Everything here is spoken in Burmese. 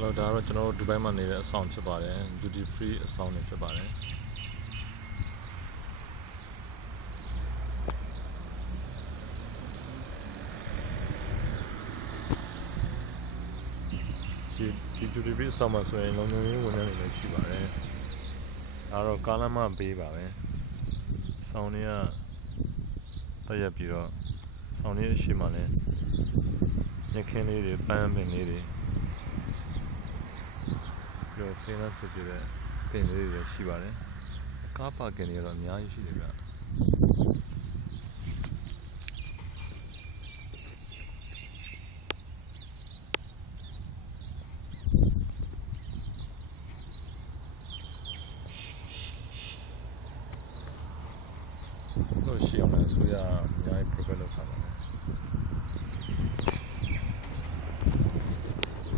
Hello ဒါကတော့ကျွန်တော်တို့ဒူဘိုင်းမှာနေတဲ့အဆောင်ဖြစ်ပါတယ် duty free အဆောင်တွေဖြစ်ပါတယ်ဒီ duty free အဆောင်မှာဆိုရင်လုံခြုံရေးဝန်ထမ်းတွေလည်းရှိပါတယ်ဒါတော့ကားလမ်းမဘေးပါပဲဆောင်တွေကတက်ရက်ပြီးတော့ဆောင်တွေအရှိမှလည်းညခင်းလေးတွေပန်းပင်လေးတွေပြီးတော့ဆင်းရဲဆိုကြတဲ့ပင်လေးတွေရှိပါတယ်ကားပါကင်တွေကတော့အများကြီးရှိတယ်ဗျလို့ရှိအောင်လည်းဆိုရအများကြီး private လုပ်ထားပါတယ်